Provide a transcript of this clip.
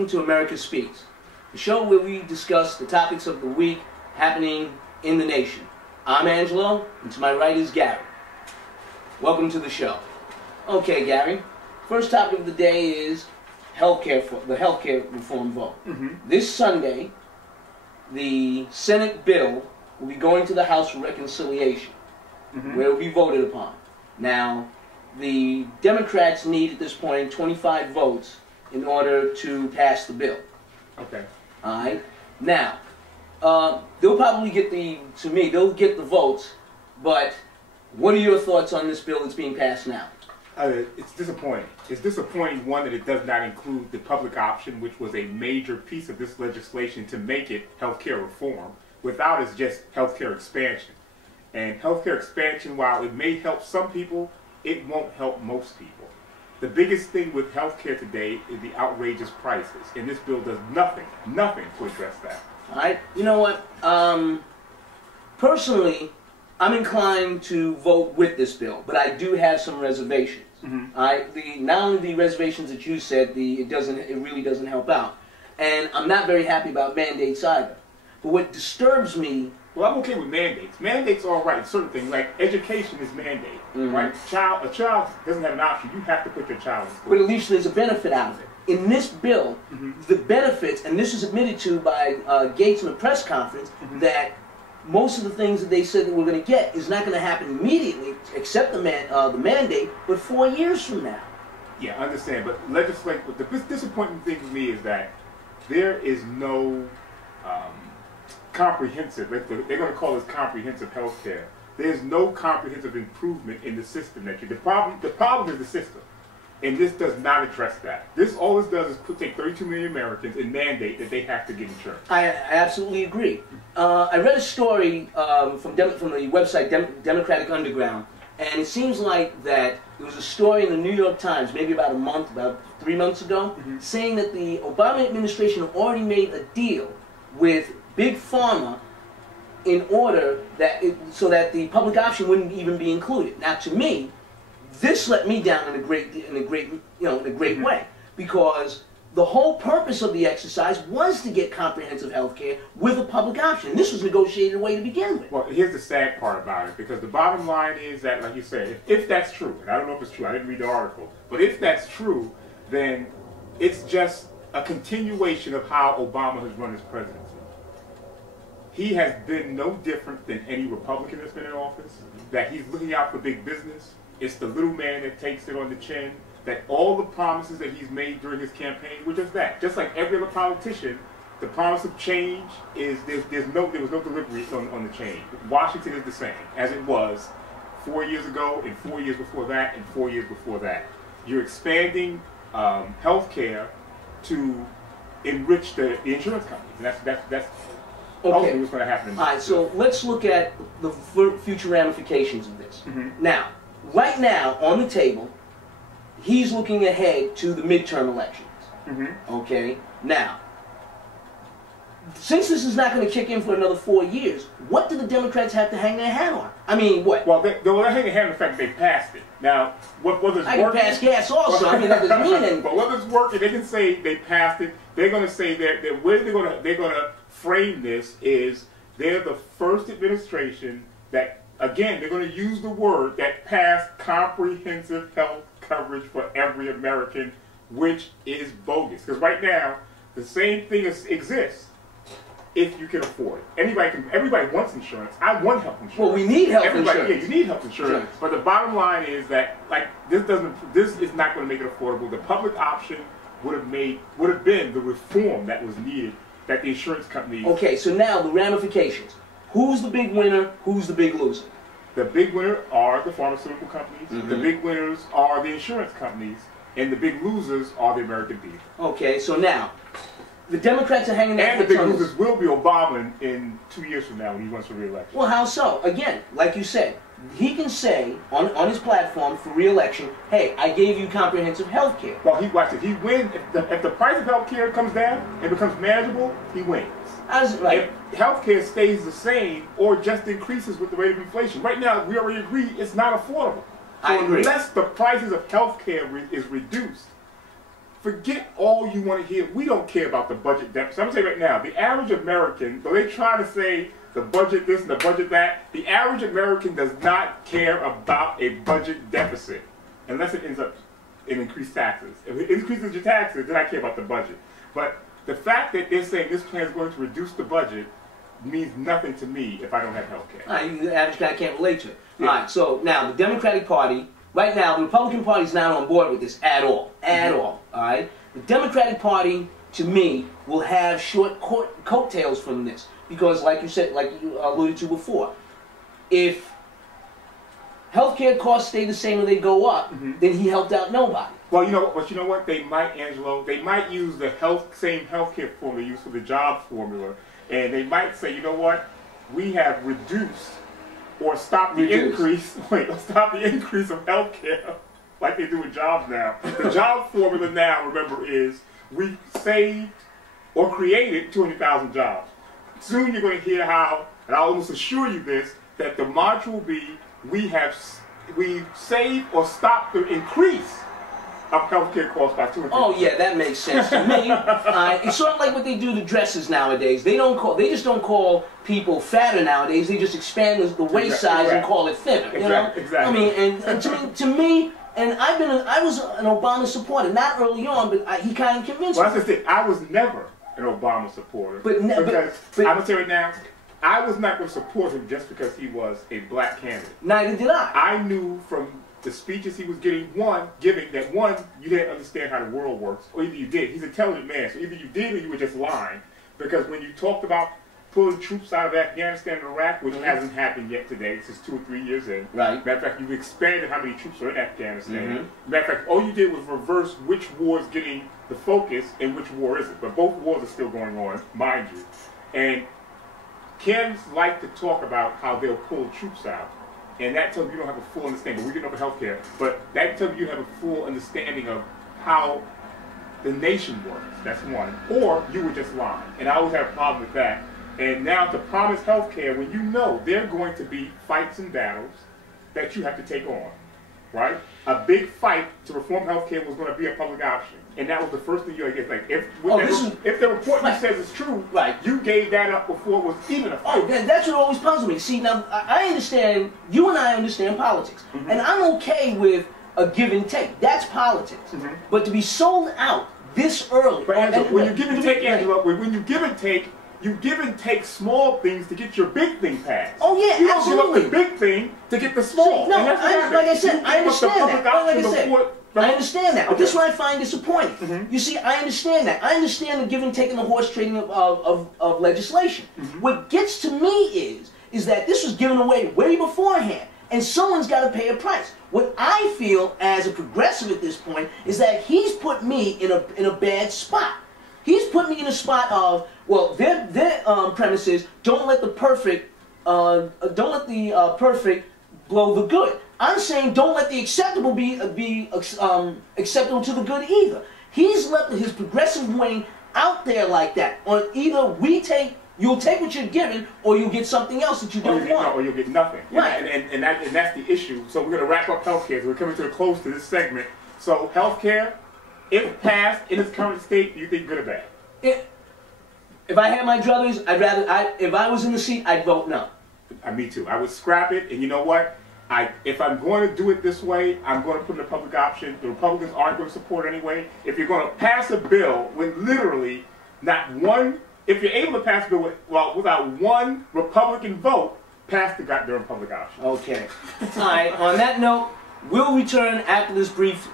welcome to America Speaks, the show where we discuss the topics of the week happening in the nation. I'm Angelo, and to my right is Gary. Welcome to the show. Okay, Gary, first topic of the day is the healthcare reform vote. This Sunday, the Senate bill will be going to the House for reconciliation, where it will be voted upon. Now, the Democrats need at this point 25 votes in order to pass the bill. Okay. All right. Now, they'll probably get they'll get the votes, but what are your thoughts on this bill that's being passed now? It's disappointing. It's disappointing, one, that it does not include the public option, which was a major piece of this legislation to make it healthcare reform. Without it's just healthcare expansion. And healthcare expansion, while it may help some people, it won't help most people. The biggest thing with healthcare today is the outrageous prices, and this bill does nothing to address that. All right. You know what? Personally, I'm inclined to vote with this bill, but I do have some reservations. All right. Not only the reservations that you said, it really doesn't help out, and I'm not very happy about mandates either. But what disturbs me. Well, I'm okay with mandates. Mandates are all right. Certain things like education is mandate, right? A child doesn't have an option. You have to put your child in school. But at least there's a benefit out of it. In this bill, the benefits, and this is admitted to by Gates in a press conference, that most of the things that they said that we're going to get is not going to happen immediately, except the mandate, but 4 years from now. Yeah, I understand. But the disappointing thing for me is that there is no comprehensive, they're going to call this comprehensive health care. There's no comprehensive improvement in the system. The problem is the system. And this does not address that. All this does is take 32 million Americans and mandate that they have to get insurance. I absolutely agree. I read a story from the website Democratic Underground, and it seems like that there was a story in the New York Times, maybe about 3 months ago, saying that the Obama administration had already made a deal with Big Pharma in order so that the public option wouldn't even be included. Now, to me, this let me down in a great way, because the whole purpose of the exercise was to get comprehensive health care with a public option. This was negotiated away to begin with. Well, here's the sad part about it, because the bottom line is that, like you said, if that's true, and I don't know if it's true, I didn't read the article, but if that's true, then it's just a continuation of how Obama has run his presidency. He has been no different than any Republican that's been in office, that he's looking out for big business. It's the little man that takes it on the chin, that all the promises that he's made during his campaign were just that. Just like every other politician, the promise of change is, there was no delivery on the change. Washington is the same as it was 4 years ago, and 4 years before that, and 4 years before that. You're expanding health care to enrich the insurance companies, and that's okay. What's going to happen. All right, so let's look at the future ramifications of this. Now, right now, on the table, he's looking ahead to the midterm elections. Okay? Now, since this is not going to kick in for another 4 years, what do the Democrats have to hang their hat on? I mean, what? Well, they're hanging their hat on the fact that they passed it. Now, whether it's I can pass gas also. I mean, that doesn't mean anything. But whether it's working, they can say they passed it. They're going to say that the way they're going to frame this is they're the first administration that, again, they're going to use the word that passed comprehensive health coverage for every American, which is bogus. Because right now, the same thing exists if you can afford it. Everybody wants insurance. I want health insurance. Well, we need health insurance. Yeah, you need health insurance. Sure. But the bottom line is that, like, this is not going to make it affordable. The public option would have been the reform that was needed, that the insurance companies. Okay, so now the ramifications. Who's the big winner? Who's the big loser? The big winner are the pharmaceutical companies. The big winners are the insurance companies, and the big losers are the American people. Okay, so now the Democrats are hanging their heads on this. And the big losers will be Obama in 2 years from now when he runs for re-election. Well, how so? Again, like you said, he can say on his platform for re-election, hey, I gave you comprehensive health care. Well, he wins. If the price of health care comes down and becomes manageable, he wins. If health care stays the same or just increases with the rate of inflation. Right now, we already agree it's not affordable. So I agree. Unless the prices of health care is reduced, forget all you want to hear. We don't care about the budget deficit. I'm going to say right now, the average American, though they try to say the budget this and the budget that, the average American does not care about a budget deficit unless it ends up in increased taxes. If it increases your taxes, then I care about the budget. But the fact that they're saying this plan is going to reduce the budget means nothing to me if I don't have health care. The average guy can't relate to it. Yeah. All right, so now the Democratic Party, right now, the Republican Party is not on board with this at all. At all. All right? The Democratic Party, to me, will have short coattails from this. Because, like you said, like you alluded to before, if healthcare costs stay the same or they go up, then he helped out nobody. Well, you know what? They might, Angelo, they might use the same healthcare formula used for the jobs formula, and they might say, you know what? We have reduced or stopped the increase. Wait, stop the increase of healthcare, like they do with jobs now. The job formula now, remember, is we saved or created 200,000 jobs. Soon you're going to hear how, and I'll almost assure you this, that the mantra will be, we saved or stopped the increase of healthcare costs by 200%. Oh yeah, that makes sense to me. It's sort of like what they do to dresses nowadays. They just don't call people fatter nowadays. They just expand the waist size and call it thinner. You know? Exactly. I mean, and to me, and I was an Obama supporter, not early on, but he kind of convinced me. Well, that's just it. I was never an Obama supporter. But I'm gonna tell you right now, I was not going to support him just because he was a black candidate. Neither did I. I knew from the speeches he was giving that you didn't understand how the world works, or either you did. He's an intelligent man, so either you did or you were just lying. Because when you talked about pulling troops out of Afghanistan and Iraq, which hasn't happened yet today, this is 2 or 3 years in. Right. Matter of fact, you've expanded how many troops are in Afghanistan. Matter of fact, all you did was reverse which war is getting the focus and which war isn't. But both wars are still going on, mind you. And Kens like to talk about how they'll pull troops out. And that tells you don't have a full understanding. We're getting over healthcare, but that tells you have a full understanding of how the nation works. That's one. Or you were just lying. And I always have a problem with that. And now to promise healthcare when you know there are going to be fights and battles that you have to take on, right? A big fight to reform healthcare was going to be a public option. And that was the first thing you get. Like, if the report says it's true, you gave that up before it was even a fight. Oh, that's what always puzzles me. See, now, I understand, you and I understand politics. And I'm okay with a give and take. That's politics. But to be sold out this early. But Angelo, when you give and take, Angelo, when you give and take, you give and take small things to get your big thing passed. Oh yeah, you absolutely. You don't give up the big thing to get the small. See, no, like I said, I understand that. I understand that, but this is what I find disappointing. You see, I understand that. I understand the give and take and the horse trading of legislation. What gets to me is that this was given away way beforehand, and someone's got to pay a price. What I feel as a progressive at this point is that he's put me in a bad spot. He's put me in a spot of, well, their premise is don't let the perfect blow the good. I'm saying don't let the acceptable be acceptable to the good either. He's left his progressive wing out there like that. On either you'll take what you're given, or you'll get something else that you don't want. Or you'll get nothing. Right. And that's the issue. So we're going to wrap up healthcare. So we're coming to a close to this segment. So healthcare, if passed in its current state, do you think good or bad? If I had my druthers, if I was in the seat, I'd vote no. Me too. I would scrap it, and you know what? If I'm going to do it this way, I'm going to put in a public option. The Republicans aren't going to support it anyway. If you're going to pass a bill with literally not one, if you're able to pass a bill without one Republican vote, pass the goddamn public option. Okay. All right. On that note, we'll return after this brief